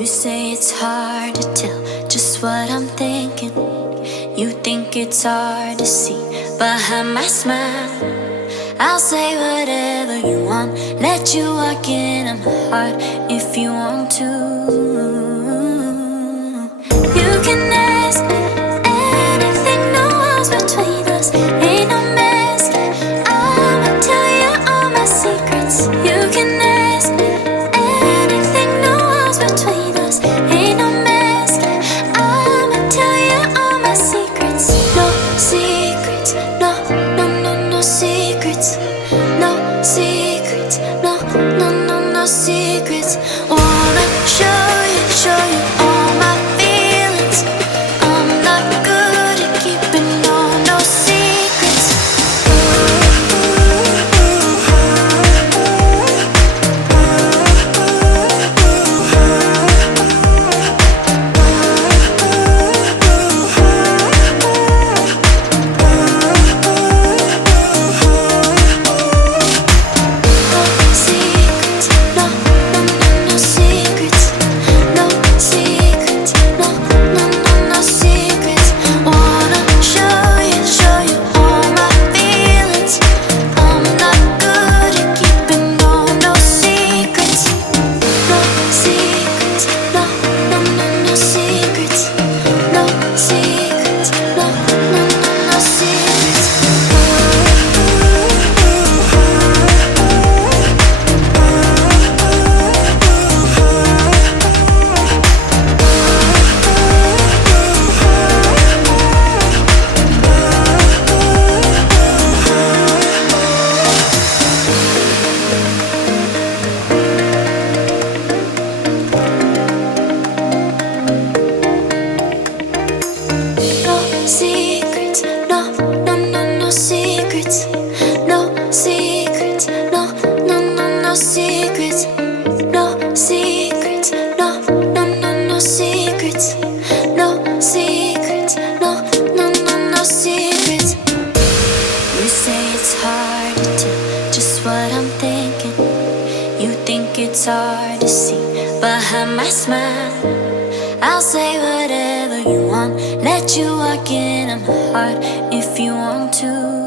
You say it's hard to tell just what I'm thinking. You think it's hard to see behind my smile. I'll say whatever you want, let you walk into my heart if you want to. You can ask me anything, no walls between us, ain't no mask. I'ma tell you all my secrets. You can ask me anything, no walls between us, ain't no mask. I'ma tell you all my secrets. No secrets, no, no, no, no secrets. No secrets, no, no, no, no secrets. Wanna show you all my feelings. I'm not good at keeping no secrets. It's hard to see behind my smile. I'll say whatever you want, let you walk into my heart if you want to.